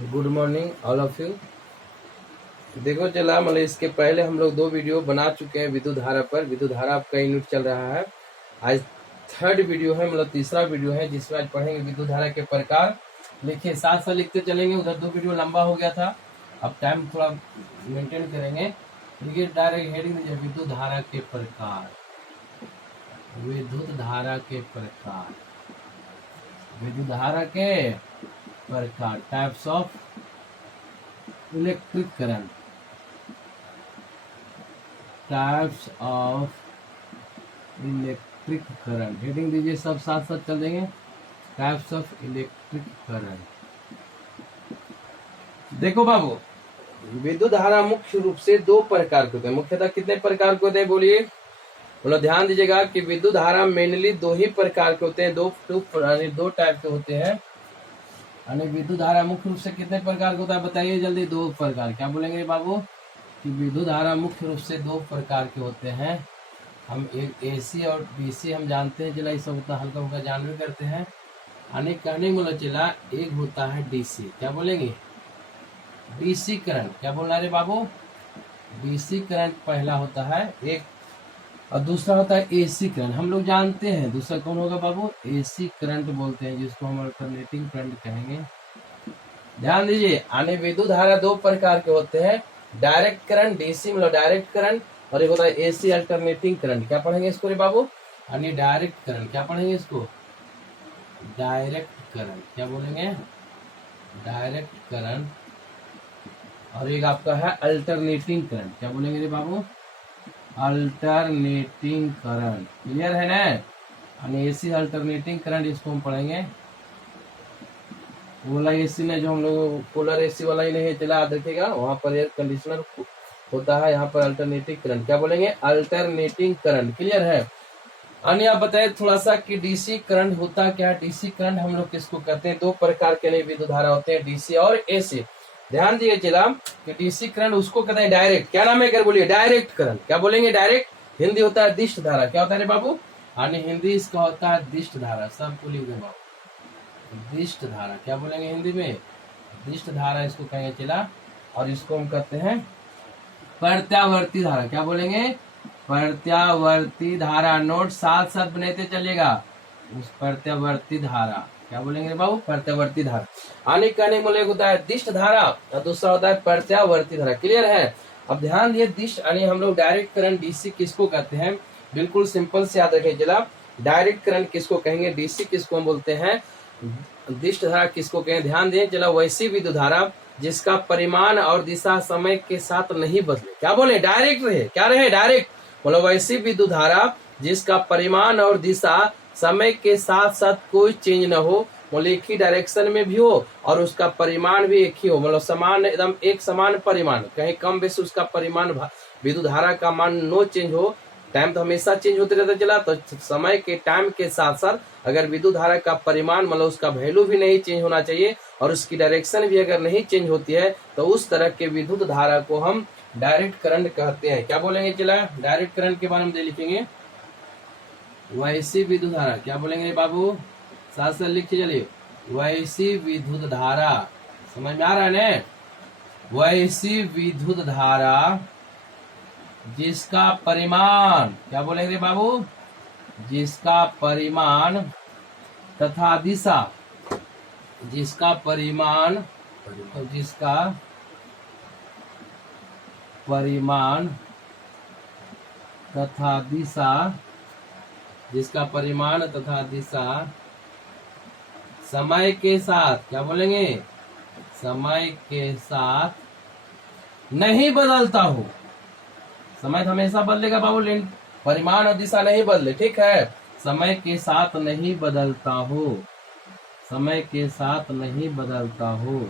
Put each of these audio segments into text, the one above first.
Good morning all of you. देखो चला मतलब इसके पहले हम लोग 2 वीडियो बना चुके हैं विद्युत धारा पर। विद्युत धारा आपका यूनिट चल रहा है, आज 3rd वीडियो है, मतलब तीसरा वीडियो है जिसमें आज पढ़ेंगे विद्युत धारा के प्रकार। लिखिए, साथ साथ लिखते चलेंगे, उधर 2 वीडियो लंबा हो गया था, अब टाइम थोड़ा मेंटेन करेंगे। देखिए डायरेक्ट हेडिंग दीजिए, विद्युत धारा के प्रकार। विद्युत धारा के प्रकार, विद्युत धारा के प्रकार, types of electric current, types of electric current. Heading दीजिए, सब साथ साथ चल देंगे। Types of electric current. देखो बाबू, विद्युत धारा मुख्य रूप से 2 प्रकार के होते हैं। मुख्यतः कितने प्रकार के होते हैं बोलिए? मतलब ध्यान दीजिएगा कि विद्युत धारा मेनली 2 ही प्रकार के होते हैं, दो टाइप के होते हैं। यानी विद्युत धारा मुख्य रूप से कितने प्रकार का होता है बताइए जल्दी? 2 प्रकार। क्या बोलेंगे बाबू? कि विद्युत धारा मुख्य रूप से 2 प्रकार के होते हैं। हम एक एसी और डीसी हम जानते हैं, चला ये सब उतना हल्का फुल्का जान भी करते हैं। यानी कहने को चला एक होता है डीसी। क्या बोलेंगे? DC current. क्या बोलना रे बाबू? डीसी करंट पहला होता है एक, और दूसरा होता है एसी करंट। हम लोग जानते हैं दूसरा कौन होगा बाबू? एसी करंट बोलते हैं, जिसको हम अल्टरनेटिंग करंट कहेंगे। ध्यान दीजिए, आने विद्युत धारा 2 प्रकार के होते हैं, डायरेक्ट करंट डीसी मतलब डायरेक्ट करंट, और एक होता है एसी अल्टरनेटिंग करंट। क्या पढ़ेंगे इसको रे बाबू? यानी डायरेक्ट करंट। क्या पढ़ेंगे इसको? Direct current. क्या बोलेंगे? Direct current. और एक आपका है अल्टरनेटिंग करंट। क्या बोलेंगे रे बाबू? Alternating current. क्लियर है ना? यानी एसी अल्टरनेटिंग करंट, इसको हम पढ़ेंगे। वाला एसी ने जो हम लोग कूलर एसी वाला ही नहीं चला, देखिएगा वहां पर एयर कंडीशनर होता है, यहाँ पर अल्टरनेटिंग करंट। क्या बोलेंगे? Alternating current. क्लियर है? अन्य आप बताए थोड़ा सा कि डीसी करंट होता क्या है? डीसी करंट हम लोग किसको कहते हैं? 2 प्रकार के लिए विद्युत धारा होते हैं, डीसी और एसी। ध्यान दिए चला कि डीसी करंट उसको कहते हैं डायरेक्ट। क्या नाम है कर बोलिए? Direct current. क्या बोलेंगे? डायरेक्ट। हिंदी होता है दिष्ट धारा। क्या होता है रे बाबू? यानी हिंदी इसका होता है दिष्ट धारा। सबको लिख दे बाबू, दिष्ट धारा। क्या बोलेंगे हिंदी में? दिष्ट धारा इसको कहेंगे चला। और इसको हम कहते हैं प्रत्यावर्ती धारा। क्या बोलेंगे? प्रत्यावर्ती धारा। नोट साथ साथ बनाते चलेगा। उस प्रत्यावर्ती धारा क्या बोलेंगे बाबू? प्रत्यावर्ती धारा। आने कहने बोले होता है दिष्ट धारा, और दूसरा होता है प्रत्यावर्ती धारा। क्लियर है? अब ध्यान दिए, दिष्ट यानी हम लोग डायरेक्ट करंट डीसी किसको कहते हैं? बिल्कुल सिंपल से याद रखें चला। डायरेक्ट करंट किसको कहेंगे? डीसी किसको हम बोलते हैं? दिष्ट धारा किसको कहें? ध्यान दें चला, वैसी विद्युत धारा जिसका परिमाण और दिशा समय के साथ नहीं बदले। क्या बोले? डायरेक्ट रहे। क्या रहे? डायरेक्ट। मतलब वैसी विद्युत धारा जिसका परिमाण और दिशा समय के साथ साथ कोई चेंज न हो, मतलब एक ही डायरेक्शन में भी हो और उसका परिमाण भी एक ही हो, मतलब समान, एकदम एक समान परिमाण, कहीं कम बेसी उसका परिमाण, विद्युत धारा का मान नो चेंज हो। टाइम तो हमेशा चेंज होते रहता चला, तो समय के टाइम के साथ साथ अगर विद्युत धारा का परिमाण मतलब उसका वैल्यू भी नहीं चेंज होना चाहिए और उसकी डायरेक्शन भी अगर नहीं चेंज होती है, तो उस तरह के विद्युत धारा को हम डायरेक्ट करंट कहते हैं। क्या बोलेंगे चला? डायरेक्ट करंट के बारे में लिखेंगे वैसी विद्युत धारा। क्या बोलेंगे बाबू? साथ साथ लिख के चलिए, वैसी विद्युत धारा। समझ में आ रहा है ना? वैसी विद्युत धारा जिसका परिमाण, क्या बोलेंगे बाबू? जिसका परिमाण तथा दिशा, जिसका परिमाण तथा दिशा, जिसका परिमाण तथा दिशा समय के साथ, क्या बोलेंगे? समय के साथ नहीं बदलता हो। समय तो हमेशा बदलेगा बाबू, लेकिन परिमाण और दिशा नहीं बदले। ठीक है? समय के साथ नहीं बदलता हो, समय के साथ नहीं बदलता हो,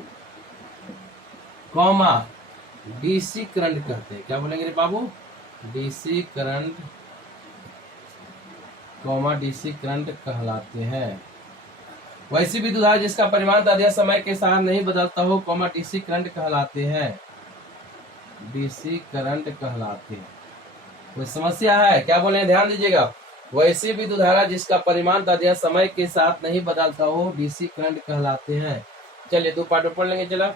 कॉमा डीसी करंट कहते हैं। क्या बोलेंगे बाबू? DC current, comma DC current कहलाते हैं। वैसी विद्युत धारा जिसका परिमाण तथा समय के साथ नहीं बदलता हो, कॉमा डीसी करंट कहलाते हैं। डीसी करंट कहलाते हैं। कोई समस्या है? क्या बोले? ध्यान दीजिएगा, वैसी विद्युत धारा जिसका परिमाण तथा समय के साथ नहीं बदलता हो, डीसी करंट कहलाते हैं। चलिए 2 पार्ट में पढ़ लेंगे। चला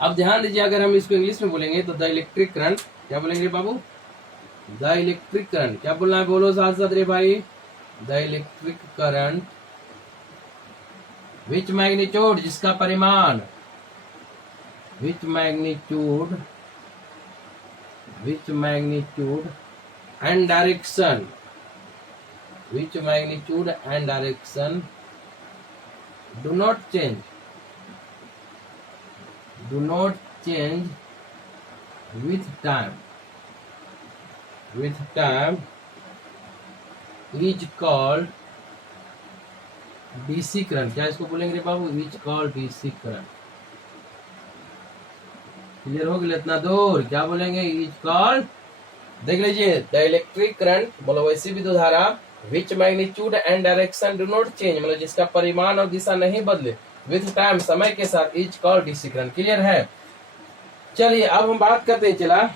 अब ध्यान दीजिए, अगर हम इसको इंग्लिश में बोलेंगे तो द इलेक्ट्रिक करंट, क्या बोलेंगे बाबू? द इलेक्ट्रिक करंट, क्या बोलना है? बोलो साथ साथ रे भाई। The electric current which magnitude, जिसका परिमाण, which magnitude and direction, which magnitude and direction do not change with time is called DC current. क्या इसको बोलेंगे रे बाबू? Is called DC current. Clear हो गया इतना दूर? क्या बोलेंगे? इज कॉल्ड, देख लीजिए, द इलेक्ट्रिक करंट, बोलो वैसी विद्युत धारा, which magnitude and direction do not change, मतलब जिसका परिमाण और दिशा नहीं बदले, विथ टाइम, समय के साथ, is called DC current. Clear है? चलिए अब हम बात करते हैं चला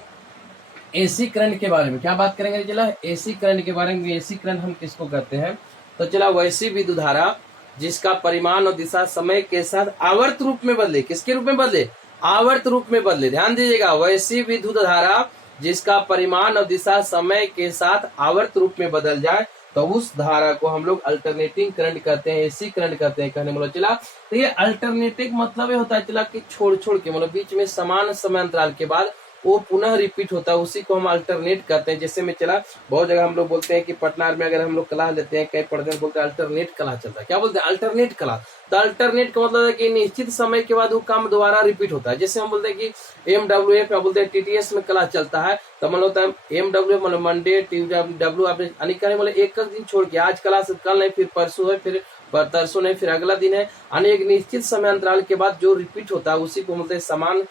एसी करंट के बारे में। क्या बात करेंगे चला? एसी करंट के बारे में। एसी करंट हम किसको कहते हैं? तो चला वैसी विद्युत धारा जिसका परिमाण और दिशा समय के साथ आवर्त रूप में बदले। किसके रूप में बदले? आवर्त रूप में बदले। ध्यान दीजिएगा, वैसी विद्युत धारा जिसका परिमाण और दिशा समय के साथ आवर्त रूप में बदल जाए, तो उस धारा को हम लोग अल्टरनेटिंग करंट कहते हैं, एसी करंट कहते हैं। कहने बोलो चला, तो ये अल्टरनेटिंग मतलब ये होता है चला कि छोड़ छोड़ के, मतलब बीच में समान समय अंतराल के बाद वो पुनः रिपीट होता है, उसी को हम अल्टरनेट कहते हैं। जैसे में चला बहुत जगह हम लोग बोलते हैं कि पटना में अगर हम लोग क्लास लेते हैं, कई पढ़ते हैं, बोलते हैं अल्टरनेट क्लास चलता है। क्या बोलते हैं? Alternate class. तो अल्टरनेट का मतलब है कि निश्चित समय के बाद वो काम दोबारा रिपीट होता है। जैसे हम बोलते हैं कि MWF या बोलते हैं TTS में क्लास चलता है, तो मतलब होता है MWF मतलब मंडे, TW यानी कहने मतलब एक दिन छोड़ के, आज क्लास कल नहीं, फिर परसों है, फिर तरसों नहीं, फिर अगला दिन है, यानी एक निश्चित समय अंतराल के बाद जो रिपीट होता है उसी को बोलते हैं, समान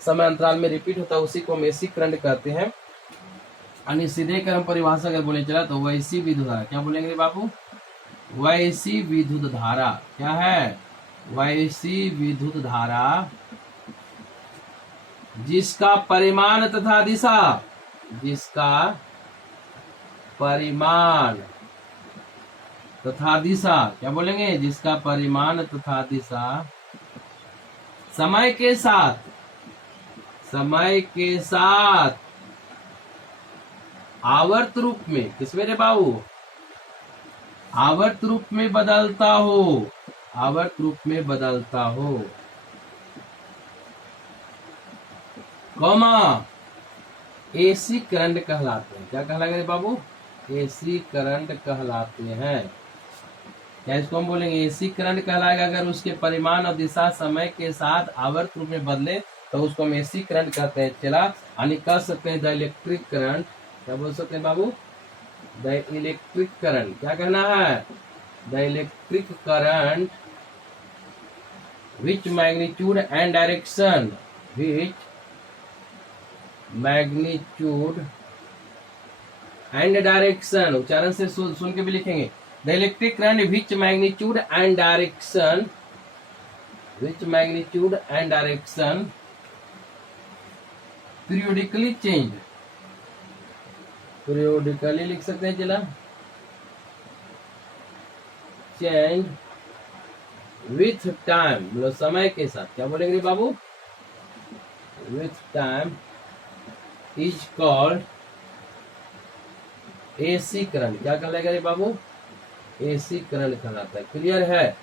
समय अंतराल में रिपीट होता है, उसी को हम एसी करंट कहते हैं। यानी सीधे कर हम परिभाषा अगर बोले चला तो वैसी विद्युत धारा, क्या बोलेंगे बाबू? वैसी विद्युत धारा। क्या है? वैसी विद्युत धारा जिसका परिमाण तथा दिशा, जिसका परिमाण तथा दिशा, क्या बोलेंगे? जिसका परिमाण तथा दिशा समय के साथ आवर्त रूप में, किसमें रे बाबू? आवर्त रूप में बदलता हो, आवर्त रूप में बदलता हो, कॉमा एसी करंट कहलाते हैं। क्या कहलाएंगे बाबू? एसी करंट कहलाते हैं। क्या इसको हम बोलेंगे? एसी करंट कहलाएगा अगर उसके परिमाण और दिशा समय के साथ आवर्त रूप में बदले, तो उसको हम एसी करंट कहते हैं। चला यानी कह सकते हैं द इलेक्ट्रिक करंट। क्या बोल सकते हैं बाबू? The electric current. क्या कहना है? The electric current which magnitude and direction, which magnitude and direction, उच्चारण से सुन के भी लिखेंगे। The electric current which magnitude and direction, which magnitude and direction periodically change, periodically लिख सकते हैं चला, चेंज विथ टाइम, मतलब समय के साथ। क्या बोलेंगे बाबू? With time is called AC current. क्या कहलाएगा रे बाबू? एसी करंट कहलाता है। क्लियर है?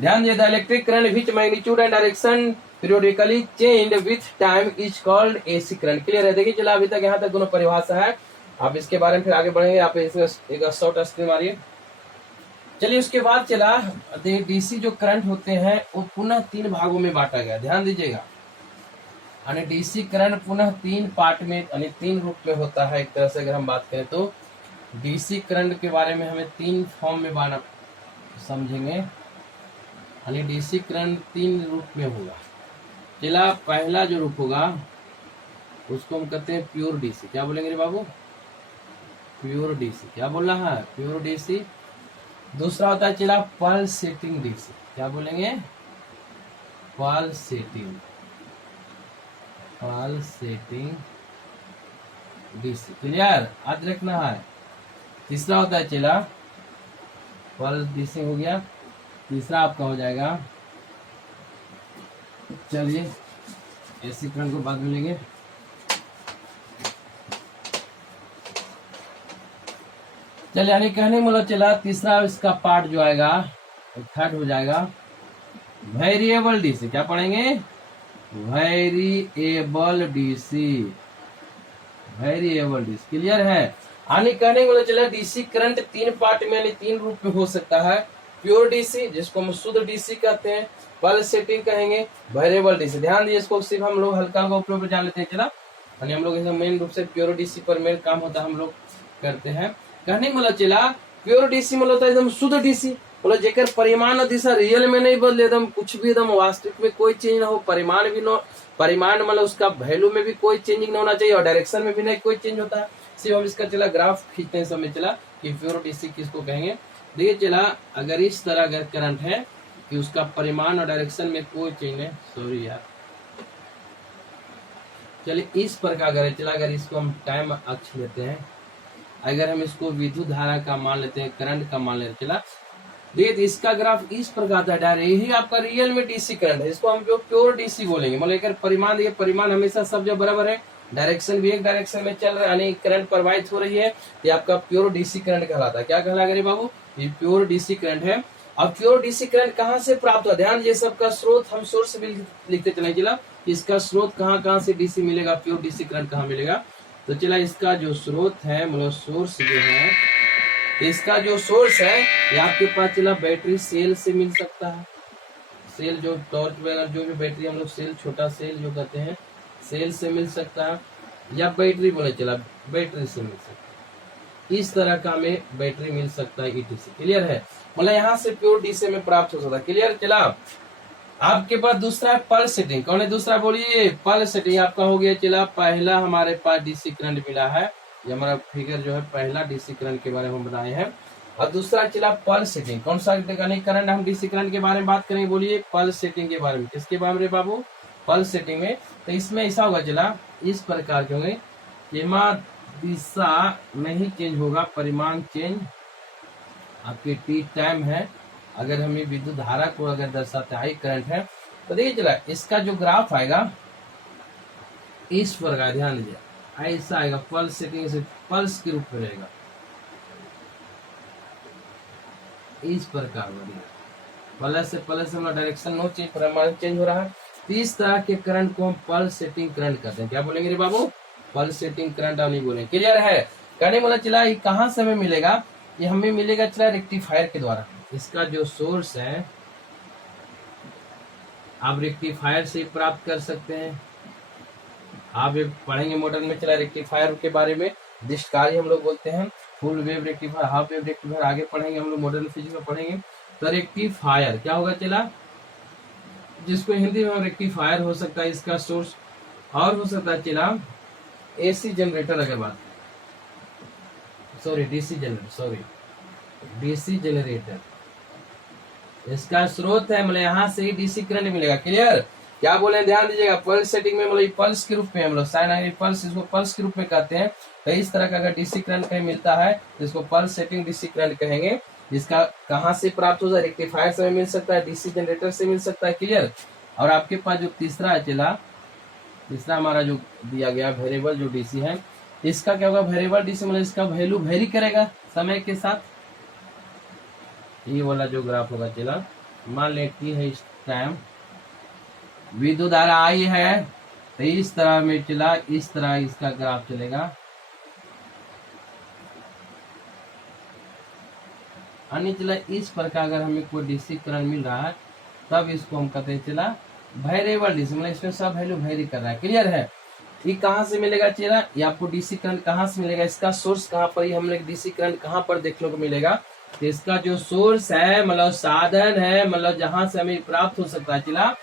ध्यान दिए, the electric current which magnitude and direction periodically change with time is called AC current. Clear है? देखिए चला अभी तक यहाँ तक दोनों परिभाषा है। आप इसके बारे में फिर आगे बढ़ेंगे। आप इसमें एक शॉर्ट स्क्रीन मारिए। चलिए उसके बाद चला डीसी जो करंट होते हैं वो पुनः 3 भागों में बांटा गया। ध्यान दीजिएगा, यानी डीसी करंट पुनः 3 पार्ट में, यानी 3 रूप में होता है। एक तरह से अगर हम बात करें तो डीसी करंट के बारे में हमें 3 फॉर्म में बांटा समझेंगे, यानी डीसी करंट 3 रूप में होगा। चला पहला जो रूप होगा उसको हम कहते हैं प्योर डीसी। क्या बोलेंगे रे बाबू? Pure DC. क्या बोलना है? Pure DC. दूसरा होता है चला पल्सेटिंग डीसी। क्या बोलेंगे? Pulsating, pulsating DC. क्लियर? याद रखना है। तीसरा होता है चला पल्स डीसी हो गया। तीसरा आपका हो जाएगा चलिए एसी करंट को बाद में लेंगे। चलिए यानी कहने मतलब चला तीसरा इसका पार्ट जो आएगा थर्ड हो जाएगा वेरिएबल डीसी। क्या पढ़ेंगे? Variable DC, variable DC. Clear है? यानी कहने मतलब चला डीसी करंट तीन पार्ट में यानी तीन रूप में हो सकता है। प्योर डीसी जिसको हम शुद्ध डीसी कहते हैं, पल्स सेटिंग कहेंगे, वेरिएबल डीसी। ध्यान दीजिए, इसको सिर्फ हम लोग हल्का हल्का उपयोग जान लेते हैं। चला यानी हम लोग मेन रूप से प्योर डीसी पर मेन काम होता है, हम लोग करते हैं। कहने मतलब चला प्योर डीसी मतलब होता है एकदम शुद्ध डीसी, मतलब जेकर परिमाण और दिशा रियल में नहीं बदले, एकदम कुछ भी एकदम वास्तविक में कोई चेंज ना हो, परिमाण भी न परिमाण मतलब उसका वैल्यू में भी कोई चेंजिंग ना होना चाहिए और डायरेक्शन में भी नहीं कोई चेंज होता है। सिर्फ हम इसका चला ग्राफ खींचते हैं समय चला कि प्योर डीसी किसको कहेंगे। देखिए चला अगर इस तरह अगर करंट है कि उसका परिमाण और डायरेक्शन में कोई चेंज है, सॉरी यार, चलिए इस प्रकार अगर चला अगर इसको हम टाइम अक्ष लेते हैं, अगर हम इसको विद्युत धारा का मान लेते हैं, करंट का मान लेते चला, देखिए इसका ग्राफ इस प्रकार था डायरेक्ट, यही आपका रियल में डीसी करंट है, इसको हम जो प्योर डीसी बोलेंगे। मतलब अगर परिमाण, देखिए परिमाण हमेशा सब जगह बराबर है, डायरेक्शन भी एक डायरेक्शन में चल रहा है यानी करंट प्रवाहित हो रही है, ये आपका प्योर डीसी करंट कहलाता है। क्या कहलाएगा रे बाबू? ये प्योर डीसी करंट है। अब प्योर डीसी करंट कहाँ से प्राप्त हुआ? ध्यान ये सबका स्रोत हम सोर्स भी लिखते चले। चला इसका स्रोत कहाँ से डीसी मिलेगा, प्योर डीसी करंट कहाँ मिलेगा? तो चला इसका जो स्रोत है मतलब सोर्स जो है, इसका जो सोर्स है ये आपके पास चला बैटरी सेल से मिल सकता है। सेल जो टॉर्च वगैरह जो भी बैटरी हम लोग सेल, छोटा सेल जो कहते हैं, सेल से मिल सकता है, या बैटरी बोले चला बैटरी से मिल सकता है। इस तरह का हमें बैटरी मिल सकता है ईटीसी। क्लियर है? मतलब यहाँ से प्योर डीसी में प्राप्त हो सकता है। क्लियर? चला आपके पास दूसरा है पल्स सेटिंग। कौन है दूसरा? बोलिए। पल्स सेटिंग आपका हो गया। चला पहला हमारे पास डीसी करंट मिला है, ये हमारा फिगर जो है पहला डीसी करंट के बारे में हम बनाए हैं। और दूसरा चला पल्स सेटिंग। कौन सा करंट? हम डीसी करंट के बारे में बात करेंगे। बोलिए पल्स सेटिंग के बारे में। किसके बारे में बाबू? पल्स सेटिंग में। तो इसमें ऐसा होगा चला इस प्रकार के होंगे, दिशा नहीं चेंज होगा, परिमाण चेंज आपके टी टाइम है। अगर हमें विद्युत धारा को अगर दर्शाते हाई करंट है तो देखिए चला इसका जो ग्राफ आएगा इस प्रकार, ध्यान दीजिए ऐसा आएगा, पल्स सेटिंग से पल्स के रूप में रहेगा, इस प्रकार प्लस से मतलब डायरेक्शन नो चेंज, परिमाण चेंज हो रहा है। तो इस तरह के करंट को हम पल्स सेटिंग करंट कहते हैं। क्या बोलेंगे रे बाबू? पल्स सेटिंग करंट नहीं बोलेंगे। क्लियर है? कहने वाला चला ये कहाँ से हमें मिलेगा? ये हमें मिलेगा चला रेक्टिफायर के द्वारा। इसका जो सोर्स है आप रेक्टिफायर से प्राप्त कर सकते हैं। आप ये पढ़ेंगे मॉडल में चला रेक्टिफायर के बारे में, दिष्टकारी हम लोग बोलते हैं, full wave rectifier, half wave rectifier आगे पढ़ेंगे हम लोग, मॉडर्न फिजिक्स में पढ़ेंगे। तो रेक्टिफायर क्या होगा चला, जिसको हिंदी में रेक्टिफायर हो सकता है इसका सोर्स, और हो सकता है चला एसी जनरेटर, अगर बात डीसी जनरेटर इसका स्रोत है, मतलब यहाँ से ही डीसी करंट मिलेगा। क्लियर? क्या बोले ध्यान दीजिएगा, पल्स सेटिंग में मतलब पल्स के रूप में हम लोग साइन पल्स, इसको पल्स के रूप में कहते हैं। तो इस तरह का अगर डीसी करंट कहीं मिलता है तो इसको पल्स सेटिंग डीसी करंट कहेंगे। जिसका कहाँ से प्राप्त हो जाए? रेक्टिफायर से मिल सकता है, डीसी जनरेटर से मिल सकता है। क्लियर? और आपके पास जो तीसरा है चला, तीसरा हमारा जो दिया गया वेरिएबल जो डीसी है, इसका क्या होगा? वेरिएबल डीसी मतलब इसका वैल्यू वेरी करेगा समय के साथ। ये वाला जो ग्राफ होगा चला, मान ले कि है इस टाइम विद्युत धारा आई है, तो इस तरह में चला, इस तरह इसका ग्राफ चलेगा। अन्य चला इस प्रकार अगर हमें कोई डीसी करंट मिल रहा है तब इसको हम कहते हैं चला वेरिएबल डीसी, मतलब इसमें सब वैल्यू वेरी कर रहा है। क्लियर है? ये कहाँ से मिलेगा चला? ये आपको डीसी करंट कहाँ से मिलेगा, इसका सोर्स कहाँ पर, ये हमने डीसी करंट कहाँ पर देखने को मिलेगा? तो इसका जो सोर्स है मतलब साधन है, मतलब जहां से हमें प्राप्त हो सकता है चला,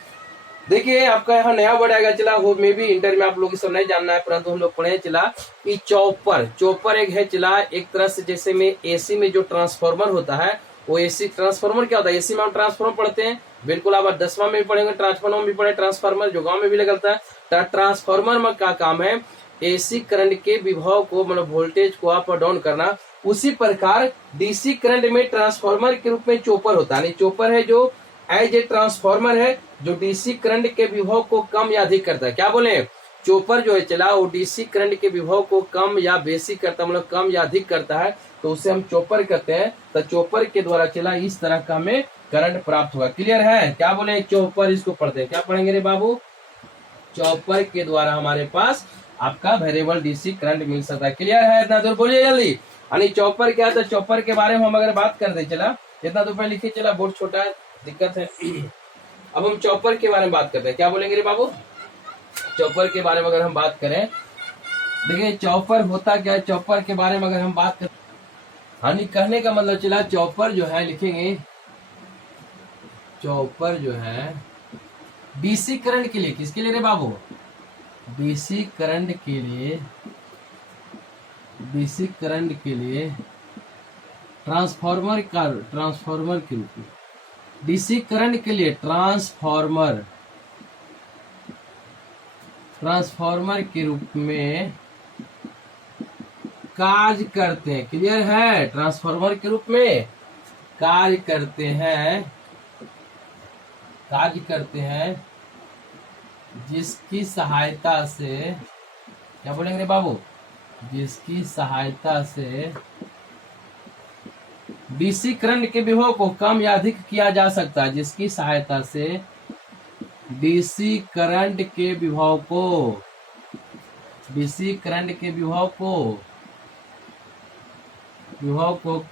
देखिए आपका यहाँ नया वर्ड आएगा चला, वो मे भी इंटर में आप लोग सब नहीं जानना है, परंतु हम लोग पढ़े चला कि चॉपर एक है चला, एक तरह से जैसे में एसी में जो ट्रांसफार्मर होता है, वो एसी ट्रांसफार्मर क्या होता है? एसी में हम ट्रांसफार्मर पढ़ते हैं, बिल्कुल आप 10वां में भी पढ़ेंगे, ट्रांसफार्मर में भी पढ़े, ट्रांसफार्मर जो गाँव में भी लगता है। ट्रांसफार्मर में का काम है एसी करंट के विभव को मतलब वोल्टेज को अप और डाउन करना। उसी प्रकार डीसी करंट में ट्रांसफार्मर के रूप में चॉपर होता है, चॉपर है जो एज ए ट्रांसफॉर्मर है जो डीसी करंट के विभव को कम या अधिक करता है। क्या बोले, चॉपर जो है चला वो डीसी करंट के विभव को कम या बेसी करता है, मतलब कम या अधिक करता है, तो उसे हम चॉपर कहते हैं। तो चॉपर के द्वारा चला इस तरह का हमें करंट प्राप्त होगा। क्लियर है, क्या बोले चॉपर, इसको पढ़ते हैं, क्या पढ़ेंगे रे बाबू, चॉपर के द्वारा हमारे पास आपका वेरिएबल डीसी करंट मिल सकता है। क्लियर है, इतना दूर बोलिए जल्दी। यानी चॉपर क्या है, चॉपर के बारे में हम अगर बात करते चला, इतना दूर लिखिए चला, बोर्ड छोटा है, दिक्कत है। अब हम चॉपर के बारे में बात करते हैं, क्या बोलेंगे रे बाबू, चॉपर के बारे में अगर हम बात करें, देखिए चॉपर होता क्या है, चॉपर के बारे में अगर हम बात करें, यानी कहने का मतलब चला चॉपर जो है, लिखेंगे चॉपर जो है डीसी करंट के लिए, किसके लिए रे बाबू, डीसी करंट के लिए, डीसी करंट के लिए ट्रांसफार्मर के रूप में, डीसी करंट के लिए ट्रांसफार्मर के रूप में कार्य करते हैं। क्लियर है, ट्रांसफार्मर के रूप में कार्य करते हैं, जिसकी सहायता से, क्या बोलेंगे बाबू, जिसकी सहायता से डीसी करंट के विभव को कम या अधिक किया जा सकता है, जिसकी सहायता से डीसी करंट के विभव को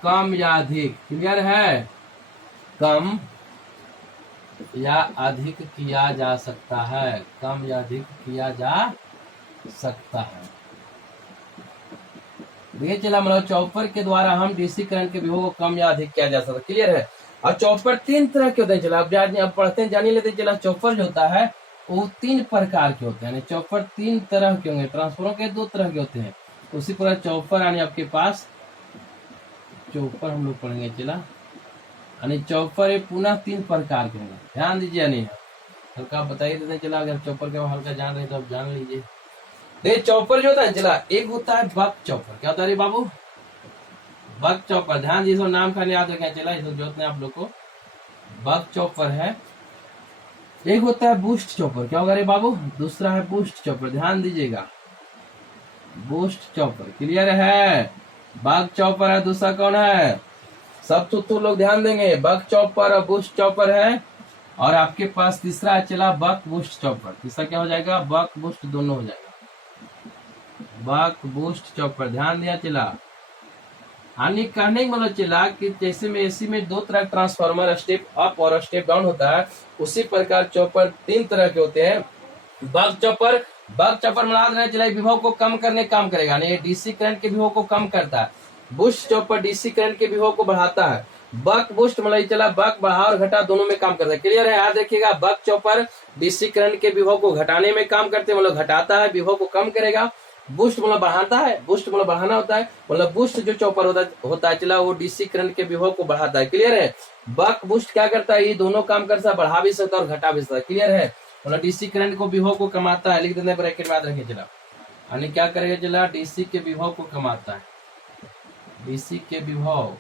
कम या अधिक, क्लियर है, कम या अधिक किया जा सकता है, कम या अधिक किया जा सकता है। देखिए चला, मतलब चॉपर के द्वारा हम डीसी करंट के विभव को कम या अधिक किया जा सकता है। क्लियर है, और चॉपर 3 तरह के होते हैं। चला अब पढ़ते हैं, जानी लेते हैं। चला चॉपर जो होता है वो 3 प्रकार के होते हैं, चॉपर 3 तरह के होंगे, ट्रांसफार्मर के 2 तरह के होते हैं। उसी प्रकार चॉपर यानी आपके पास चॉपर हम लोग पढ़ेंगे। चला यानी चॉपर पुनः 3 प्रकार के होंगे, ध्यान दीजिए। यानी हल्का बताइए देते हैं। चला अगर चॉपर के हल्का जान रहे तो आप जान लीजिए। देखिए चॉपर जो होता है, चला एक होता है बक चॉपर। क्या होता है बाबू, बक चॉपर, ध्यान दीजिए, नाम खाली याद रखें। चला इसको जोड़ते हैं आप लोग को, बक चॉपर है। एक होता है बूस्ट चॉपर, क्या होगा रे बाबू, दूसरा है बूस्ट चॉपर, ध्यान दीजिएगा, बूस्ट चॉपर। क्लियर है, बक चॉपर है, दूसरा कौन है, सब तो लोग ध्यान देंगे, बक चॉपर और बूस्ट चॉपर है। और आपके पास तीसरा है चला बक बूस्ट चॉपर, तीसरा क्या हो जाएगा, बक बूस्ट दोनों हो जाएगा, बक बूस्ट चॉपर, ध्यान दिया चला। यानी कहने का मतलब चला कि जैसे में एसी में 2 तरह का ट्रांसफार्मर, स्टेप अप और स्टेप डाउन होता है, उसी प्रकार चॉपर 3 तरह के होते हैं। बक चॉपर याद रहे चला, विभव को कम करने काम करेगा, यानी डीसी करंट के विभव को कम करता है। बूस्ट चॉपर डीसी करंट के विभव को बढ़ाता है। बक बूस्ट मतलब चला बक बढ़ा और घटा दोनों में काम करता है। क्लियर है, याद रखिएगा, बक चॉपर डीसी करंट के विभव को घटाने में काम करते हैं, मतलब घटाता है, विभव को कम करेगा। बूस्ट मतलब बढ़ाता है, बूस्ट मतलब बढ़ाना होता है, मतलब बूस्ट जो चॉपर होता है चला वो डीसी करंट के विभव को बढ़ाता है। क्लियर है, बक बूस्ट क्या करता है, ये दोनों काम करता है, बढ़ा भी सकता है और घटा भी सकता है। क्लियर है, मतलब डीसी करंट को विभव को कमाता है, लिख देते हैं ब्रैकेट में, याद रखिए चला। यानी क्या करेगा चला, डीसी के विभव को कमाता है, डीसी के विभव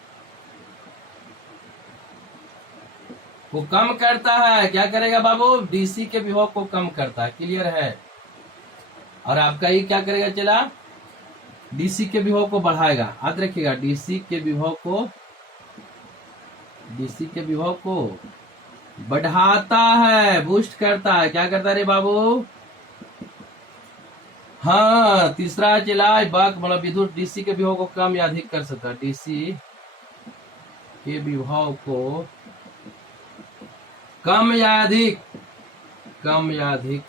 को कम करता है। क्या करेगा बाबू, डीसी के विभव को कम करता है। क्लियर है, और आपका ये क्या करेगा चला, डीसी के विभव को बढ़ाएगा। याद रखिएगा, डीसी के विभव को बढ़ाता है, बूस्ट करता है। क्या करता है रे बाबू, हाँ, तीसरा चला बक मतलब विद्युत डीसी के विभव को कम या अधिक कर सकता है, डीसी के विभव को कम या अधिक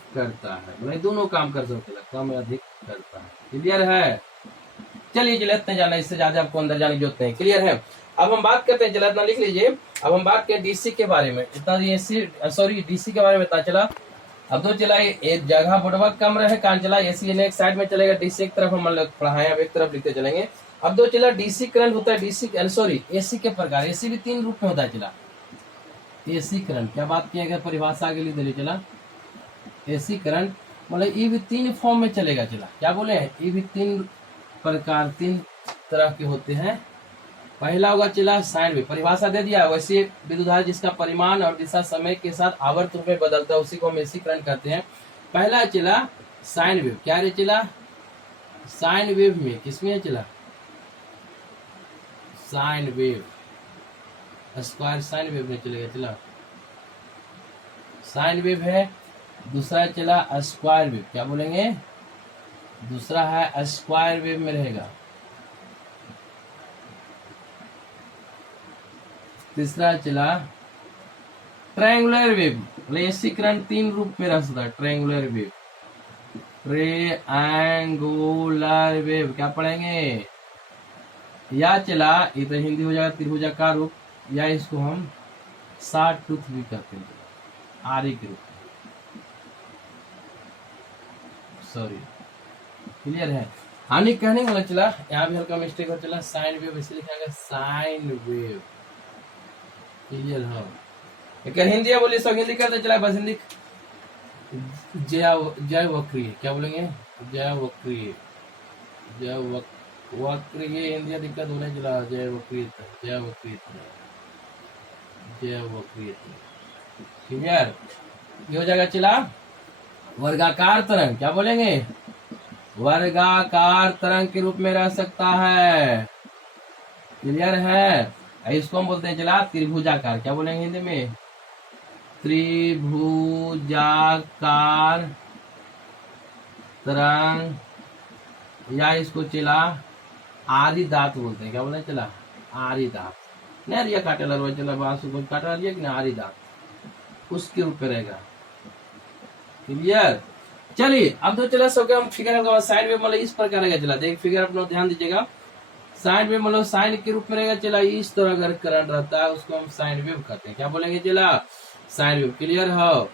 करता है, मतलब दोनों काम कर सकते हैं, कम या अधिक करता है। क्लियर है, चलिए इतने जाना, इससे ज्यादा आपको अंदर जाने की जरूरत नहीं। क्लियर है, अब हम बात करते हैं, चला इतना लिख लीजिए। अब हम बात करें डीसी के बारे में, इतना डीसी के बारे में इतना चला। अब तो चला एक जगह बड़वा कम रहे कहाँ चला, एसी एक साइड में चलेगा, डीसी एक तरफ हम पढ़ाए, अब एक तरफ लिखते चलेंगे। अब दो चला डीसी करंट होता है, एसी के प्रकार, एसी भी 3 रूप में होता है। चला एसी करंट, क्या बात किया गया, परिभाषा आगे लिख दे चला। एसी करंट मतलब ये भी 3 फॉर्म में चलेगा। चला क्या बोले हैं, ये भी 3 प्रकार 3 तरह के होते हैं, पहला होगा चला साइन वेव, परिभाषा दे दिया। वैसे विद्युत धारा जिसका परिमाण और दिशा समय के साथ आवर्त रूप में बदलता है उसी को हम एसी करंट कहते हैं। पहला चला साइन वेव, क्या रे चला साइन वेव में, किसमें चला sine wave, square sine wave में चलेगा, चला साइन वेव है। दूसरा चला स्क्वायर वेव, क्या बोलेंगे दूसरा है स्क्वायर वेव में रहेगा। तीसरा चला ट्रायंगुलर वेव। एसी करंट तीन रूप में रह सकता है, ट्रायंगुलर वेव, ट्रायंगुलर वेव क्या पढ़ेंगे, या चला ये तो हिंदी हो जाएगा त्रिभुजाकार रूप, या इसको हम शॉर्ट टूथ भी कहते हैं, आरी के रूप, सॉरी क्लियर है। हानि कहने वाला चला, यहाँ भी हल्का मिस्टेक हो चला, साइन वेव इसलिए लिखा साइन वेव, क्लियर हो। एक हिंदी बोलिए, सब हिंदी करते चला, बस हिंदी। जय वक्रीय, क्या बोलेंगे जय वक्रीय, जय वक्रीय हिंदी दिक्कत होने चला, जय वक्रीय, जय वक्रीय, जय वक्रीय, क्लियर। ये हो जाएगा चला वर्गाकार तरंग, क्या बोलेंगे वर्गाकार तरंग के रूप में रह सकता है, क्लियर है। इसको हम बोलते हैं चला त्रिभुजाकार, क्या बोलेंगे हिंदी में त्रिभुजाकार तरंग, या इसको चला आरी दांत बोलते हैं, क्या बोलते हैं चला आरी दांत, नहीं रिया काटे लरवा चला बांसु को काटा लिया कि ना आरी दांत, उसके रूप में रहेगा, क्लियर। चलिए अब तो चला सो हम फिगर साइन वेव मतलब इस प्रकार रहेगा, चला देख फिगर अपना ध्यान दीजिएगा। साइन वेव मतलब साइन के रूप में रहेगा, चला इस तरह अगर करंट रहता है उसको हम साइन वेव कहते हैं, क्या बोलेंगे चला साइन वेव, क्लियर हो।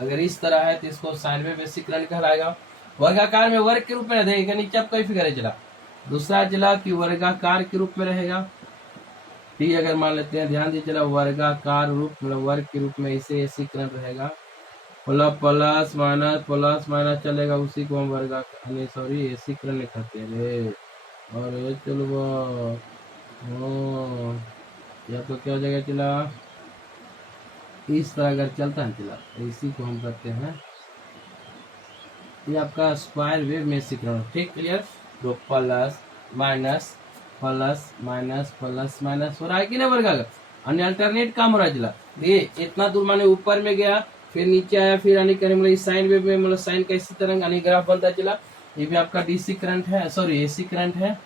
अगर इस तरह है तो इसको साइन वेव बेसिक करंट कहलाएगा। वर्गाकार में वर्ग के रूप में रहेगा, नीचे आप कोई फिगर है चला। दूसरा चला कि वर्गाकार के रूप में रहेगा, ठीक अगर मान लेते हैं ध्यान दीजिए चला वर्गाकार रूप मतलब वर्ग के रूप में इसे एसी करंट रहेगा, मतलब प्लस माइनस चलेगा, उसी को हम वर्गाकार सॉरी एसी करंट कहते हैं। और चलो या तो क्या हो जाएगा चला इस तरह अगर चलता है चला, इसी को हम करते हैं ये आपका स्क्वायर वेव में सीखना, ठीक क्लियर। तो प्लस माइनस हो रहा है कि ना वर्गाकार, अन्य अल्टरनेट काम हो रहा है चला। ये इतना दूर माने ऊपर में गया फिर नीचे आया, फिर आने करने मतलब साइन वेव में मतलब साइन का इसी तरह यानी ग्राफ बनता चला। ये भी आपका डीसी करंट है, सॉरी एसी करंट है।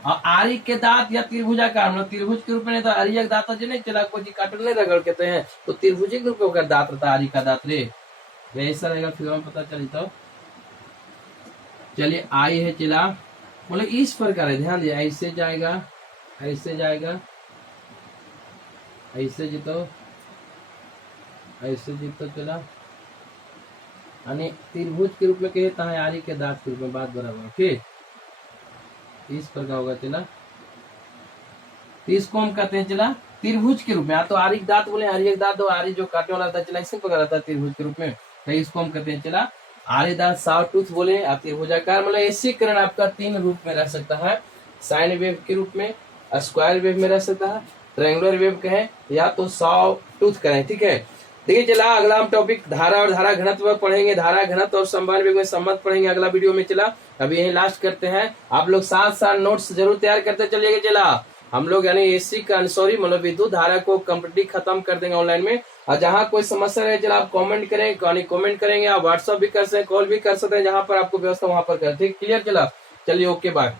और आरी के दांत या त्रिभुजाकार मतलब त्रिभुज के रूप में, तो आरी एक दांत जो नहीं चला कोई काटने रगड़ कहते हैं, तो त्रिभुज के रूप में दांत रहता है आरी का दांत रे, ऐसा रहेगा फिर हम पता चली। तो चलिए आई है चला मतलब इस प्रकार है, ध्यान दिया ऐसे जाएगा ऐसे जाएगा ऐसे जीतो चला, यानी त्रिभुज के रूप में कहता है आरी के दांत के रूप में, बात बराबर ठीक इस प्रकार होगा चला। तो इसको हम कहते हैं चला त्रिभुज के रूप में, तो आरी दांत बोले आरी एक दांत, आरी जो काटने वाला था चला इसी प्रकार रहता है त्रिभुज के रूप में, तो इसको हम कहते हैं चला आरी दांत साव टूथ बोले। आप त्रिभुजाकार मतलब ऐसी करण आपका तीन रूप में रह सकता है, साइन वेव के रूप में, स्क्वायर वेव में रह सकता है, ट्रायंगुलर वेव कहें या तो साव टूथ करें, ठीक है। देखिए चला अगला हम टॉपिक धारा और धारा घनत्व पढ़ेंगे, धारा घनत्व और संबंध वेग में संबंध पढ़ेंगे अगला वीडियो में चला। अभी यही लास्ट करते हैं, आप लोग साथ साथ नोट्स जरूर तैयार करते चलिएगा चला। हम लोग यानी एसी का सॉरी मतलब विद्युत धारा को कंप्लीटली खत्म कर देंगे ऑनलाइन में। और जहाँ कोई समस्या रहे चला आप कमेंट करें, कमेंट करेंगे, आप व्हाट्सअप भी कर सकते हैं, कॉल भी कर सकते हैं, जहाँ पर आपको व्यवस्था वहां पर करें, ठीक क्लियर चला। चलिए ओके बाय।